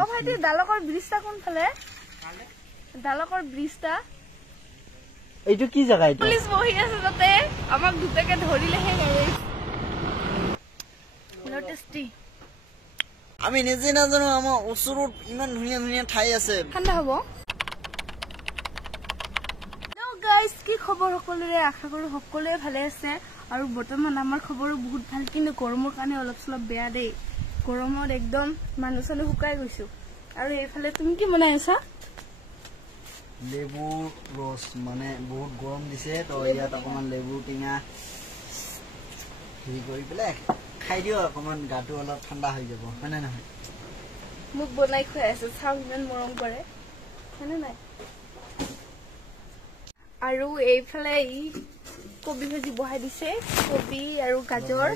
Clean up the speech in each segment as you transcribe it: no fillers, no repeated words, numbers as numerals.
ও ভাইটি ডালকৰ ব্ৰিজটা কোনফালে ডালকৰ ব্ৰিজটা এইটো কি জায়গা এটা পুলিশ বহি আছে তাতে আমাক দুটাকে ধৰিলেহে গাড়ী টেষ্টি আমি নিজে নাজানো আমাৰ ওচৰত ইমান ধুনীয়া ধুনীয়া ঠাই আছে ঠাণ্ডা হ'ব গাইস কি খবৰ সকলোৰে আশা কৰো সকলোৱে ভালে আছে আৰু বৰ্তমান আমাৰ খবৰো বহুত ভাল কিন্তু গৰমৰ কাৰণে অলপ চলপ বেয়া দেই গৰমত একদম মানুহ শুকাই গৈছো আৰু এইফালে তুমি কি বনাই আছা লেবু ৰস মানে বহুত গৰম দিছে তো ইয়াত অকমান লেবু টিঙা হেৰি কৰি পেলাই খাই দিও অকমান গাটো অলপ ঠাণ্ডা হৈ যাব হয় না নহয় মোক বনাই খুৱাই আছে চাও ইমান মৰম কৰে হয়নে নাই আৰু এইফালে ই কবি ভাজি বহাই দিছে কবি আৰু গাজৰ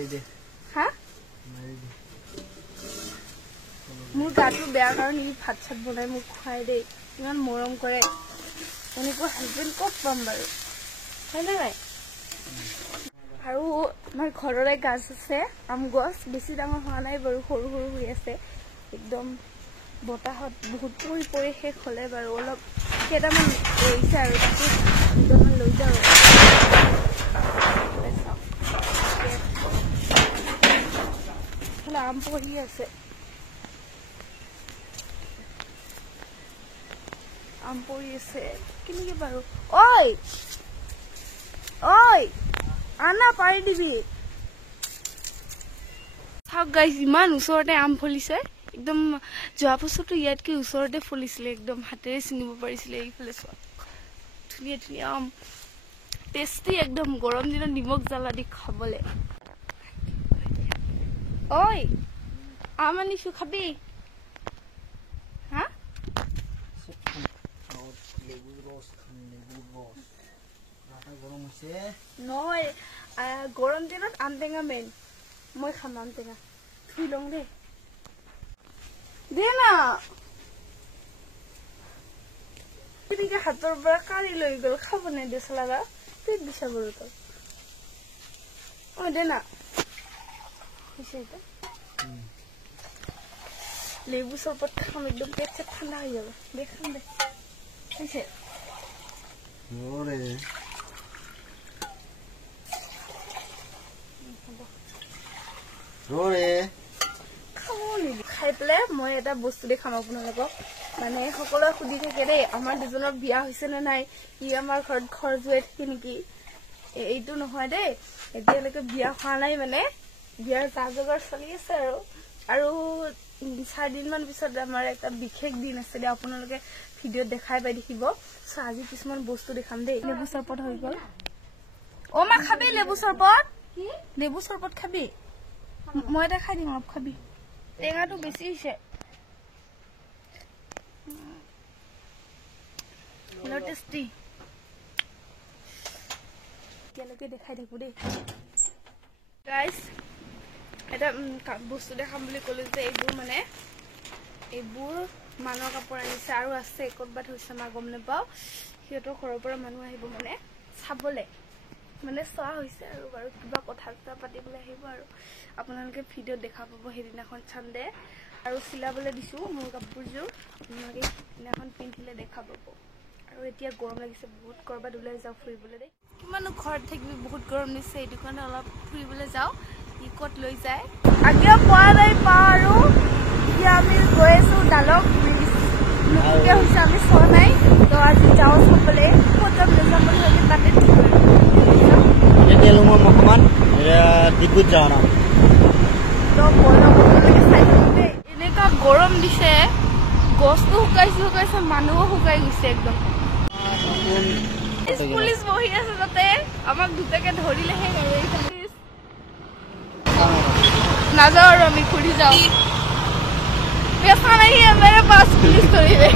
হা মোৰ গাটো বেয়া কাৰণে ই ভাত চাত বনাই মোক খুৱাই দেই ইমান মৰম কৰে এনেকুৱা হাজবেণ্ড ক'ত পাম বাৰু হয়নে নাই আৰু আমাৰ ঘৰৰে গাছ আছে আম গছ বেছি ডাঙৰ হোৱা নাই বাৰু সৰু সৰু হৈ আছে একদম বতাহত বহুত পৰি শেষ হ'লে বাৰু অলপ কেইটামান ৰৈছে আৰু তাকে দুটামান লৈ যাওঁ আম পঢ়ি আছে আম পৰি আছে কেনেকে বাৰু ঐ আনা পাৰি দিবি চাওক গাইছ ইমান ওচৰতে আম ফলিছে একদম যোৱা বছৰটো ইয়াতকে ওচৰতে ফলিছিলে একদম হাতেৰে চিনিব পাৰিছিলে এইফালে চোৱা ধুনীয়া ধুনীয়া আম টেষ্টি একদম গৰম দিনত নিমখ জ্বালা দি খাবলে ঐ আম আনিছো খাবি হা নহয় গৰম দিনত আম টেঙা মেইন মই খাম আম টেঙা থুই লওঁ দে না হাতৰ পৰা কাঢ়ি লৈ গল খাব নে দে চলাবা পেট বিচাৰ বাৰু তই দে না লেবু চৰবত খাম একদম পেট চেট ঠাণ্ডা হৈ যাব দে খাম দে হৈছে খাই পেলাই মই এটা বস্তু দেখাম আপোনালোকক মানে সকলোৱে সুধি থাকে দেই আমাৰ দুজনৰ বিয়া হৈছে নে নাই ই আমাৰ ঘৰত ঘৰ জুৱাই থাকে নেকি এইটো নহয় দেই এতিয়ালৈকে বিয়া হোৱা নাই মানে বিয়াৰ যা যোগাৰ চলি আছে আৰু 4 দিনমান পিছত আমাৰ এটা বিশেষ দিন আছে দে আপোনালোকে ভিডিঅ'ত দেখাই পাই দেখিব সো আজি কিছুমান বস্তু দেখাম দেই লেবু চৰবত হৈ গল ও মা খাবি লেবু চৰবত খাবি মই এটা খাই দিম অলপ খাবি টেঙাটো বেছি হৈছে হেল্ল' টেষ্টি এতিয়ালৈকে দেখাই থাকো দেই গাইজ এটা বস্তু দেখাম বুলি ক'লো যে এইবোৰ মানুহৰ কাপোৰ আনিছে আৰু আছে ক'ৰবাত হৈছে মা গম নাপাওঁ সিহঁতৰ ঘৰৰ পৰা মানুহ আহিব মানে চাবলৈ মানে চোৱা হৈছে আৰু বাৰু কিবা কথা পাতিবলৈ আহিব আৰু আপোনালোকে ভিডিঅ'ত দেখা পাব সেইদিনাখন চানডে আৰু চিলাবলৈ দিছোঁ মোৰ কাপোৰযোৰ আপোনালোকে সেইদিনাখন পিন্ধিলে দেখা পাব আৰু এতিয়া গৰম লাগিছে বহুত ক'ৰবাত ওলাই যাওঁ ফুৰিবলৈ দেই কিমানো ঘৰত থাকিবি বহুত গৰম দিছে এইটো কাৰণে অলপ ফুৰিবলৈ যাওঁ ই ক'ত লৈ যায় আগে পোৱা নাই পাওঁ আৰু এতিয়া আমি গৈ আছোঁ ডালক ব্ৰিজ নতুনকৈ হৈছে আমি চোৱা নাই তো আজি যাওঁ চাবলৈ ক'ত যাম লৈ যাম বুলি ভাবি তাতে ঠিক কৰিম অকমান ডিপুত যাওঁ না এনেকুৱা গৰম দিছে গছটো শুকাইছে মানুহো শুকাই গৈছে একদম পুলিচ বহি আছে তাতে আমাক দুটাকে ধৰিলেহে গাড়ী নাযাওঁ আৰু আমি ঘূৰি যাওঁ পেছা নাই মেৰে পাছ পুলিচ ধৰিলে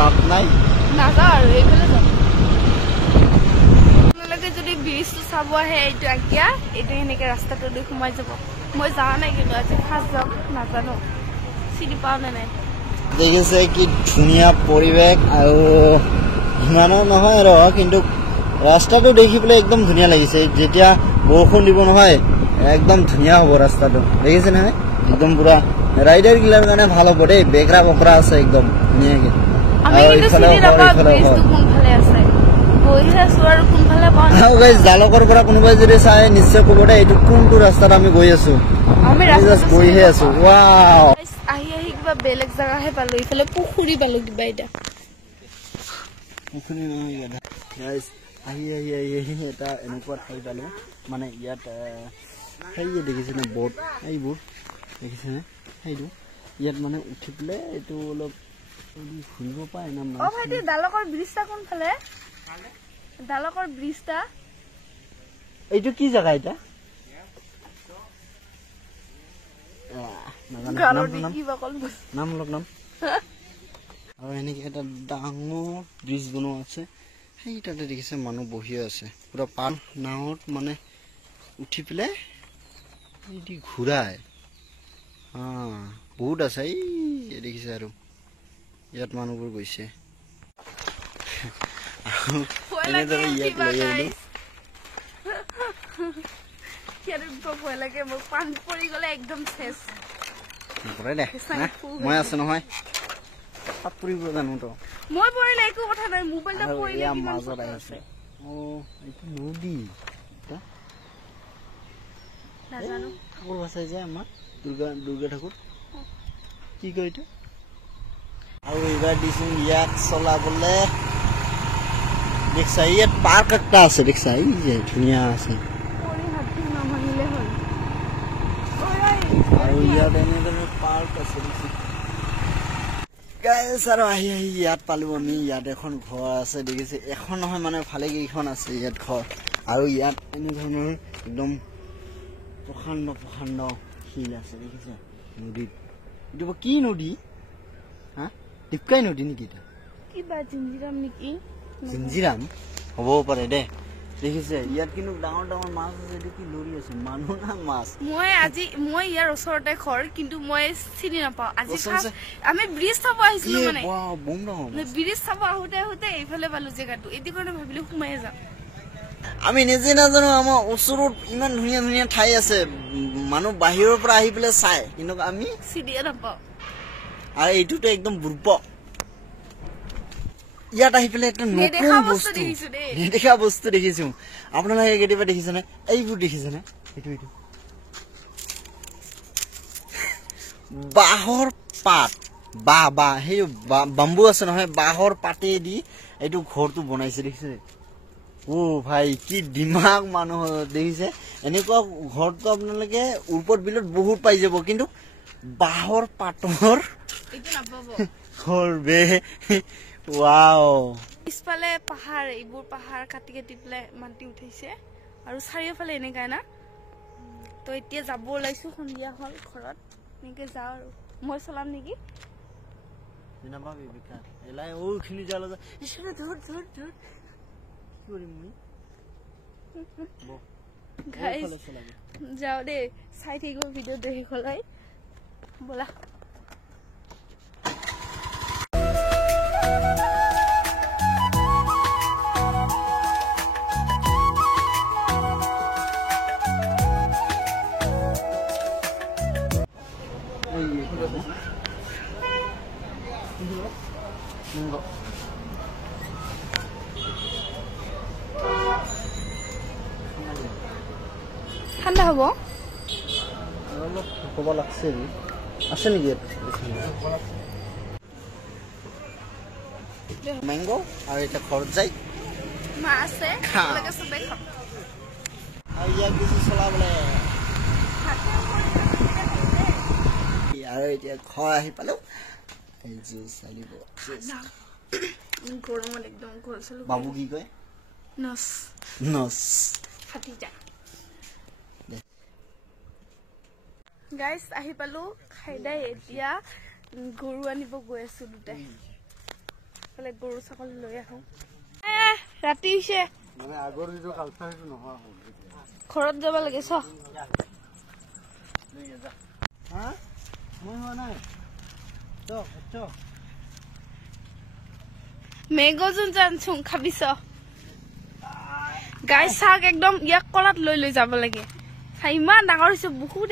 লাভ নাই নাযাওঁ আৰু এইফালে যাওঁ আপোনালোকে যদি ব্ৰিজটো চাব আহে এইটো আজ্ঞা এইটো এনেকে ৰাস্তাটো দি সোমাই যাব মই যোৱা নাই কিন্তু আজি ফাৰ্ষ্ট যাম নাজানো চিনি পাওঁ নে নাই দেখিছে কি ধুনীয়া পৰিৱেশ আৰু ইমানো নহয় আৰু কিন্তু ৰাস্তাটো দেখি পেলাই একদম ধুনীয়া লাগিছে যেতিয়া বৰষুণ দিব নহয় একদম ধুনীয়া হ'ব ৰাস্তাটো দেখিছে নহয় একদম পুৰা ৰাইডাৰ গিলাৰ কাৰণে ভাল হ'ব দেই বেকৰা বকৰা আছে একদম ধুনীয়াকে জালকৰ পৰা কোনোবাই যদি চাই নিশ্চয় ক'ব দে এইটো কোনটো ৰাস্তাত আমি গৈ আছো গৈহে আছো আহি আহি কিবা বেলেগ জাগাহে পালো ইফালে পুখুৰী পালো কিবা এটা পুখুৰী নহয় আহি আহি আহি আহি এটা এনেকুৱা ঠাই পালো মানে ইয়াত সেইয়ে দেখিছেনে বোট এইবোৰ দেখিছেনে সেইটো ইয়াত মানে উঠি পেলাই এইটো অলপ ঘূৰিব পায় না অ ভাইটি দালকৰ ব্ৰিজটা কোনফালে দালকৰ ব্ৰিজটা এইটো কি জায়গা এটা নাম আৰু এনেকে এটা ডাঙৰ ব্ৰিজ বনোৱা আছে সেই তাতে দেখিছে মানুহ বহিয়ে আছে পুৰা পান নাৱত মানে উঠি পেলাই এইটি ঘূৰাই বহুত আছে এই দেখিছে আৰু ইয়াত মানুহবোৰ গৈছে এনেদৰে ইয়াত লৈ আহিলো মই আছো নহয় জানো তো মাজত আহিছে নদী ঠাকুৰ বচাই যে আমাৰ দুৰ্গা ঠাকুৰ কি কয় এইটো আৰু এইবাৰ দিছো ইয়াত চলাবলে দেখছা ইয়াত পাৰ্ক একটা আছে দেখছা এই যে ধুনীয়া আছে আৰু ইয়াত এনেদৰে পাৰ্ক আছে আৰু আহি আহি ইয়াত পালো আমি ইয়াত এখন ঘৰ আছে দেখিছে এখন নহয় মানে ভালে কেইখন আছে ইয়াত ঘৰ আৰু ইয়াত এনেধৰণৰ একদম প্ৰকাণ্ড প্ৰকাণ্ড শিল আছে দেখিছে নদীত এইটো কি নদী হা টিপকাই নদী নেকি এটা কিবা জিঞ্জিৰাম নেকি জিঞ্জিৰাম হ'ব পাৰে দে দেখিছে ইয়াত কিন্তু ডাঙৰ ডাঙৰ মাছ আছে এইটো কি লৰি আছে মানুহ না মাছ মই ইয়াৰ ওচৰতে ঘৰ কিন্তু মই চিনি নাপাওঁ আজি আমি ব্ৰিজ চাব আহিছিলো মানে ব্ৰিজ চাব আহোঁতে আহোঁতে এইফালে পালো জেগাটো এইটো কাৰণে ভাবিলো সোমাই যাম আমি নিজে নাজানো আমাৰ ওচৰত ইমান ধুনীয়া ধুনীয়া ঠাই আছে মানুহ বাহিৰৰ পৰা আহি পেলাই চাই কিন্তু আমি চিনিয়ে নাপাওঁ আৰু এইটোতো একদম বুৰ্ব ইয়াত আহি পেলাই একটা নতুন বস্তু নেদেখা বস্তু দেখিছো আপোনালোকে কেতিয়াবা দেখিছেনে এইবোৰ দেখিছেনে এইটো এইটো বাঁহৰ পাত বাঁহ সেই বাম্বু আছে নহয় বাঁহৰ পাতেদি এইটো ঘৰটো বনাইছে দেখিছে ও ভাই কি দিমাগ মানুহ দেখিছে এনেকুৱা ঘৰটো আপোনালোকে ওপৰত বিলত বহুত পাই যাব কিন্তু বাঁহৰ পাতৰ ঘৰ বে ৱাও পিছফালে পাহাৰ এইবোৰ পাহাৰ কাটি কাটি পেলাই মাটি উঠাইছে আৰু চাৰিওফালে এনেকাই না তো এতিয়া যাব ওলাইছো সন্ধিয়া হল ঘৰত এনেকে যাওঁ আৰু মই চলাম নেকি নাপাবি বিকাশ এলাই ওখিনি যালে ইছৰে ধৰ ধৰ ধৰ কি কৰিম মই গাইস যাও দে চাই থাকিব ভিডিও দেখি খলাই বলা ঠান্ডা হব অলপ ক'ব লাগছে আছে নেকি ম্যাঙ্গো আর এটা ঘর যাই মা আছে লাগে সবে খাম আর ইয়া কিছু চলাবলে আর এটা ঘর আহি পালো এই যে চালিব গরমত একদম ঘর চলো বাবু কি কয় নস নস ফাটি যা গাইস আহি পালো খাইদাই এতিয়া গৰু আনিব গৈ আছো দুটাই ফলে গৰু ছাগল লৈ আহো ৰাতি হৈছে মানে আগৰ যিটো কালচাৰটো নহয় ঘৰত যাব লাগে চ হা মই হোৱা নাই চ মেগো যোন জানছুং খাবিছ গাইস শাক একদম ইয়াক কলাত লৈ লৈ যাব লাগে চাই ইমান ডাঙৰ হৈছে বহুত